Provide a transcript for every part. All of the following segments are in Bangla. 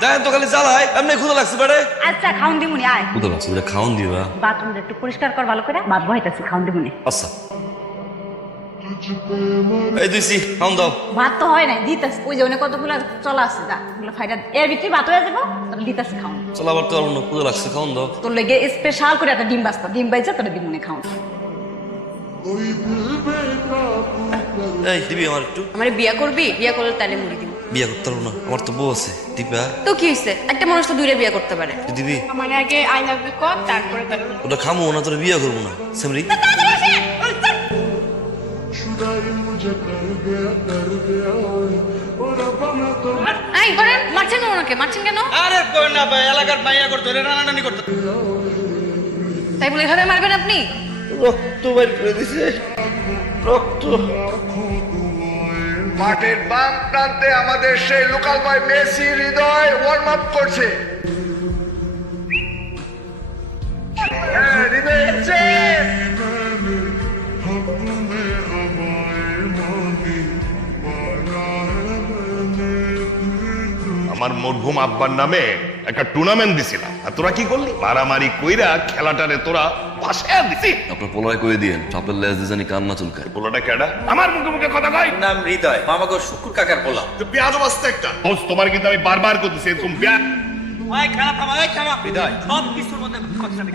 দেখেন তো খালি জ্বালাই এমনি ক্ষুদা লাগছে বেড়ে আচ্ছা খাউন দিমুনি আয়। ক্ষুদা লাগছে বেড়ে খাওয়ান দিবা। বাথরুমটা একটু পরিষ্কার কর ভালো করে। ভাত বহাইতাছি খাউন দিমুনি। আচ্ছা। এই দুইছি খাওন দাও। ভাত তো হয় নাই দিতাছি। ওই যে অনেক কতগুলো চলা আছে যা ওগুলো ফাইটা এর ভিতরে ভাত হয়ে যাব তাহলে দিতাছি খাউন চলো আবার তো আর অন্য ক্ষুদা লাগছে খাওন দাও। তোর লেগে স্পেশাল করে একটা ডিম বাস্তা ডিম বাইজা তোর দিমুনি খাউন এই দিবি আমার একটু। আমার বিয়া করবি? বিয়া করলে তাহলে মুড়ি দিব বিয়ে করতে পারব না। আমার তো বউ আছে। দিবা? তো কি হয়েছে একটা মানুষ তো দুইটা বিয়া করতে পারে। তুই দিবি? মানে আগে আই লাভ ইউ কর তারপরে ওটা খামো না তোর বিয়ে করব না। সেমরি? এই করেন মারছেন ওনাকে? মারছেন কেন? আরে কই না ভাই এলাকার মাইয়া করতে রে রানানি করতে। তাই বলে এভাবে মারবেন আপনি? রক্ত বাইর করে দিছে। রক্ত। মাঠের বাম প্রান্তে আমাদের সেই local boy Messi Hridoy warm up করছে হ্যাঁ। আমার মরহুম আব্বার নামে একটা টুর্নামেন্ট দিছিলাম। আর তোরা কি করলি? মারামারি কইরা খেলাটারে তোরা ভাসায় দিছি আপনার পোলায় কয়ে দিয়েন চাপের লেজ দিয়ে জানি কান্না চুলকায়। পোলাটা কেডা? আমার মুখে মুখে কথা কয়। নাম হৃদয়। মামাকে শুকুর কাকার বলা পেঁয়াজ বাস্তা একটা। হোস তোমার কিন্তু আমি বারবার করতেছি এরকম ভাই খেলা থামা এই থামা হৃদয়। সব কিছুর মধ্যে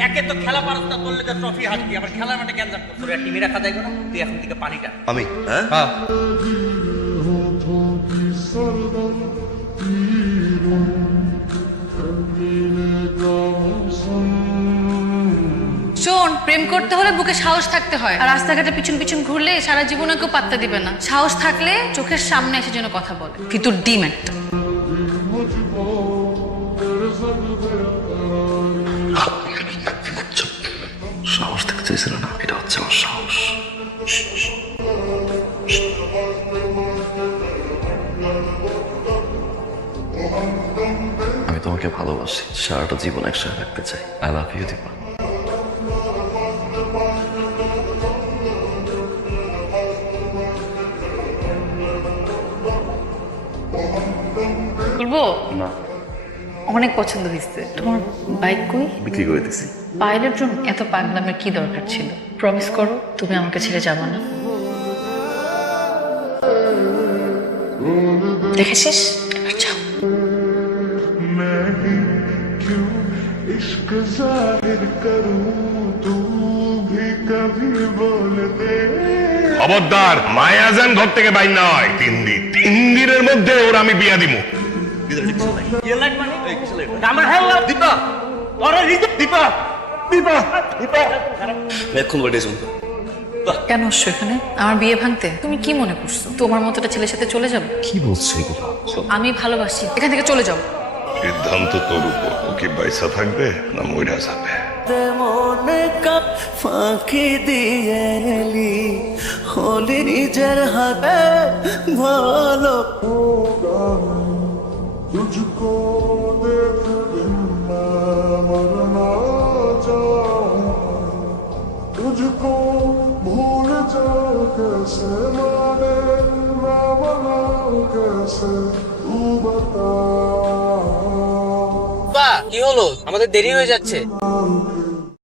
একে তো খেলা পারস না তোর লেগে ট্রফি আবার খেলার মাঠে কেন যাব? তোর টিমে রাখা যায় না? তুই এখন থেকে পানিটা। আমি? হ্যাঁ। প্রেম করতে হলে বুকে সাহস থাকতে হয়। আর রাস্তাঘাটে পিছন পিছন ঘুরলে সারা জীবনে কেউ পাত্তা দিবে না। সাহস থাকলে চোখের সামনে এসে যেন কথা বলে। ভিতর ডিম একটা। সাহস থাকতে চাইছিল না, এটা হচ্ছে আমার সাহস। আমি তোমাকে ভালোবাসি, সারাটা জীবন একসাথে থাকতে চাই। আই লাভ ইউ দীপা করবো অনেক পছন্দ হয়েছে তোমার বাইক কই বিক্রি করে দিছি পায়েলের জন্য এত পাগলামের কি দরকার ছিল প্রমিস করো তুমি আমাকে ছেড়ে যাবে না দেখেছিস এবার যাও इश्क जाहिर करूं तू भी कभी बोल दे খবরদার মায়াজান ঘর থেকে বাইর না হয় তিন দিন তিন দিনের মধ্যে ওর আমি বিয়া দিমু ইয়ে লাইট মানে আমার হেল্লা দীপা! ওরে হৃদয় দীপা! দীপা! দীপা! এখন বটে শুন কেন আসছো এখানে? আমার বিয়ে ভাঙতে? তুমি কি মনে করছ? তোমার মতো একটা ছেলের সাথে চলে যাব? কি বলছো এগুলো? আমি ভালোবাসি। এখান থেকে চলে যাও। সিদ্ধান্ত তোর উপর। ও কি বাইসা থাকবে না মইরা যাবে? মনে কাপ ফাঁকি দিয়ে এলি। হলি নিজের হাতে ভালো। तुझको देख बिन मैं मर ना जाऊं तुझको भूल जा कैसे माने ना मनाऊं कैसे तू बता কি হলো আমাদের দেরি হয়ে যাচ্ছে